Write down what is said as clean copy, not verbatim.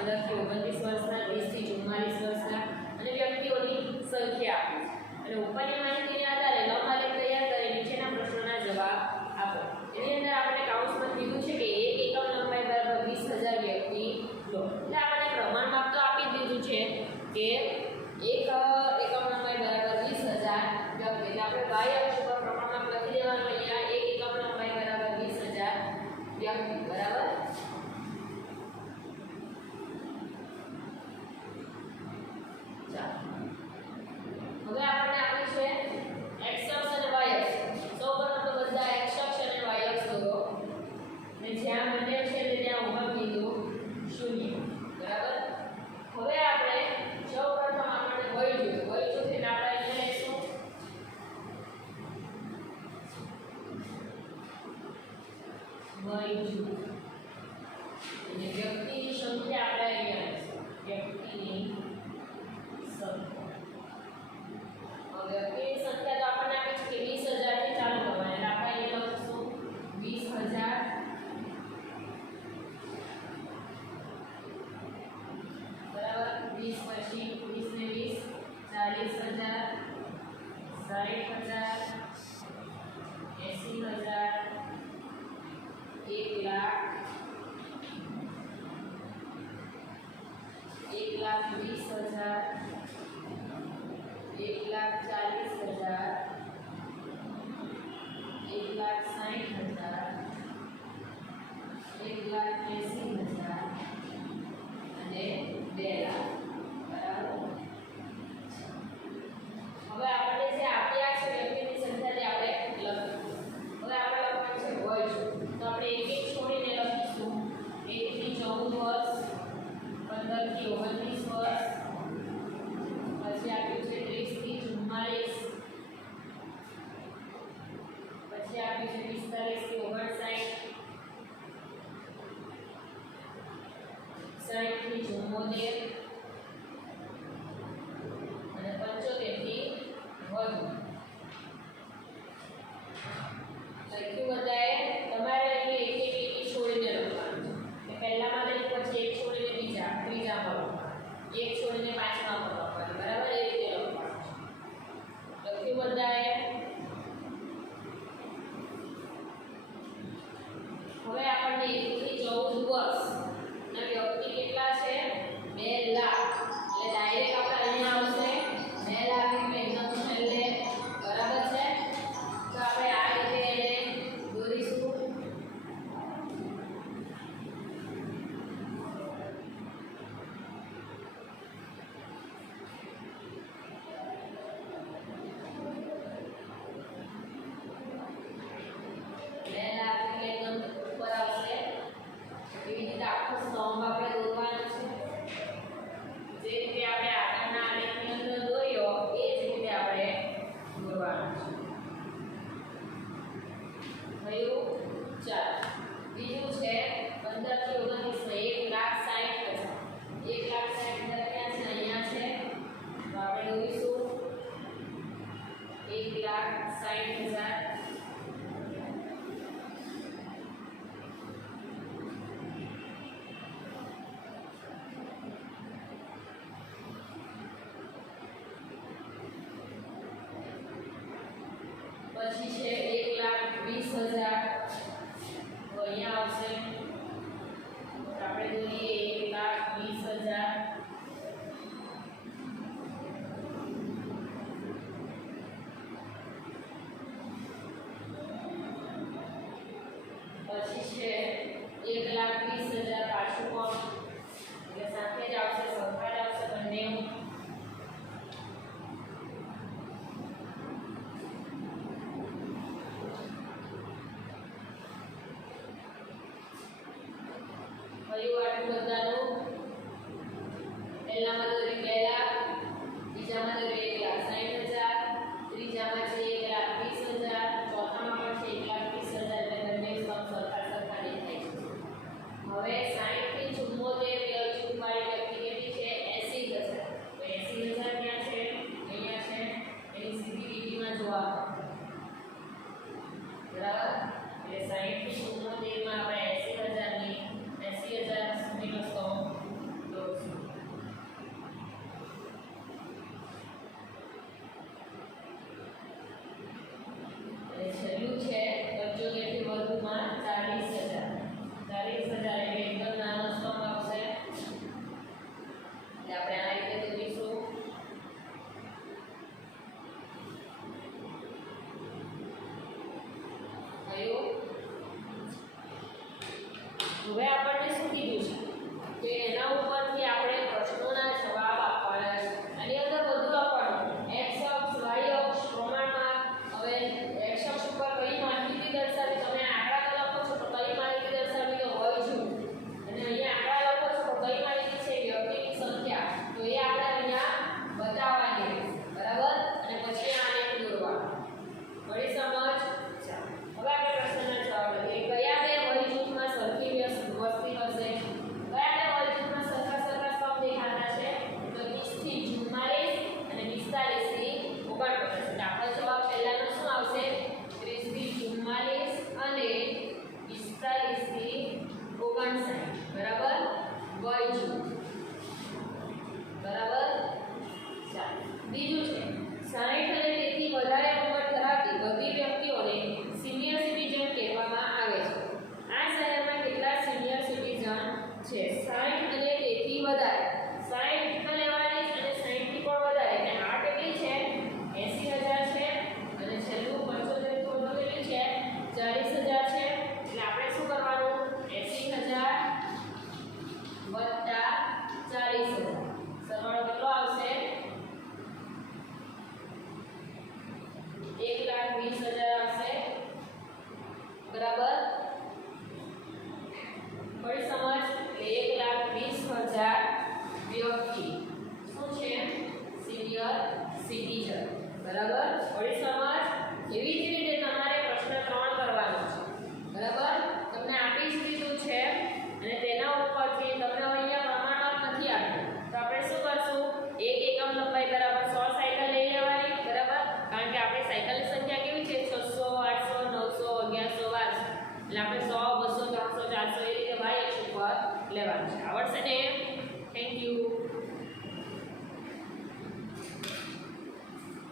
15 થી 29 વર્ષના, 30 થી 44 વર્ષના અને વ્યક્તિઓની સંખ્યા આપી અને ઉપરની માહિતીને આધારે લંબાલેખ તૈયાર કરી નીચેના પ્રશ્નોના જવાબ આપો. એની અંદર આપણે કાઉન્સમાં કીધું છે કે એક એકમ લંબાઈ બરાબર 20,000 વ્યક્તિ લો. એટલે આપણે પ્રમાણ માપ તો આપી જ દીધું છે કે એક એકમ લંબાઈ બરાબર 20,000 વ્યક્તિ. એટલે આપણે y અક્ષ પર પ્રમાણ માપ લખી દેવાનું. અહીંયા એક એકમ લંબાઈ બરાબર 20,000 વ્યક્તિ બરાબર. હવે આપણને આપી છે x અક્ષ અને y અક્ષ. સૌપ્રથમ તો બધા x અક્ષ અને y અક્ષ દોરો અને જ્યાં બને છે તે ત્યાં ઉભા બિંદુ 0 બરાબર. હવે આપણે સૌપ્રથમ આપણને y જોઈએ. y જોઈએ એટલે આપણે અહીંયા લઈશું y જોઈએ અને વ્યક્તિની સંખ્યા આપણે અહીંયા લઈશું વ્યક્તિની સંખ્યા. વ્યક્તિની સંખ્યા તો આપણને આપી છે કે 20,000 થી ચાલુ કરવાની. એટલે આપણે અહીંયા લખીશું 20,000 બરાબર. 20 પછી 20 ને 20 40,000 60,000 80,000 1,20,000 1,40,000 1,60,000 1,80,000 અને 2,00,000 બરાબર. હવે આપણે જે આપ્યા છે વ્યક્તિની સંખ્યા તે આપણે લખીશું. હવે આપણે લખવાનું છે y. તો આપણે એક એક છોડીને લખીશું 1 થી 14 વર્ષ, 15 થી 29 વર્ષ, પછી આપ્યું છે 30 થી 44, પછી આપ્યું છે 45 થી 59, 60 થી 74 અને 75 થી વધુ. લખ્યું બધાએ. તમારે અહીં એક એક છોડીને લખવાનું છે. પહેલામાં લઈ પછી એક છોડીને ત્રીજામાં લખવાનું, એક છોડીને પાંચમામાં લખવાનું બરાબર. એ રીતે લખવાનું છે. લખ્યું બધાએ. હવે આપણને 1 થી 14 વર્ષ ના વ્યક્તિ કેટલા છે? 2 લાખ. એટલે ડાયરેક્ટ આપણે અહીંયા આવશે 2 લાખ એટલે એકદમ છેલ્લે બરાબર છે. તો આપણે આ રીતે એને દોરીશું. બીજું છે 15 થી 29 1,60,000. 1,60,000 ક્યાં છે? અહીંયા છે. તો આપણે દોરીશું 1,60,000. પછી છે 1,20,000. તો અહીંયા આવશે. આપણે દોરીએ 1,20,000. પછી છે 1,20,000 પાછું પણ એટલે સાથે જ આવશે, સરખા જ આવશે બંને. પહેલામાં દોરી 2 લાખ, બીજામાં દોરી 1,60,000, ત્રીજામાં છે 1,20,000, ચોથામાં પણ છે 1,20,000. એટલે બંને સમ સરખા દેખાય છે. હવે 60 થી 74 વાળી વ્યક્તિ કેટલી છે? 80,000. તો 80,000 ક્યાં છે? અહીંયા છે. એની સીધી લીટીમાં જોવા બરાબર. એટલે 60 થી 74 માં આપણે 80,000 ની 80,000 સુધીનો સમ 1,20,000 આવશે બરાબર બड़ी समझ 1,20,000 વ્યક્તિ શું છે સિનિયર સિટીઝન બરાબર બड़ी समझ એવી જ રીતે તમારે પ્રશ્ન 3 કરવાનો છે બરાબર તમને આપી જ દીધું છે અને તેના ઉપરથી તમને અહીંયા પ્રમાણમાં નથી આપ્યું તો આપણે શું કરશું 1 એકમ લંબાઈ બરાબર 100 સાયકલ લઈ લેવાની બરાબર કારણ કે આપણી સાયકલની સંખ્યા કેવી છે 600 800 900 1100 1200 એટલે આપણે 100 200 300 400 એ રીતે y અક્ષ ઉપર લેવાનું છે આવડશે ને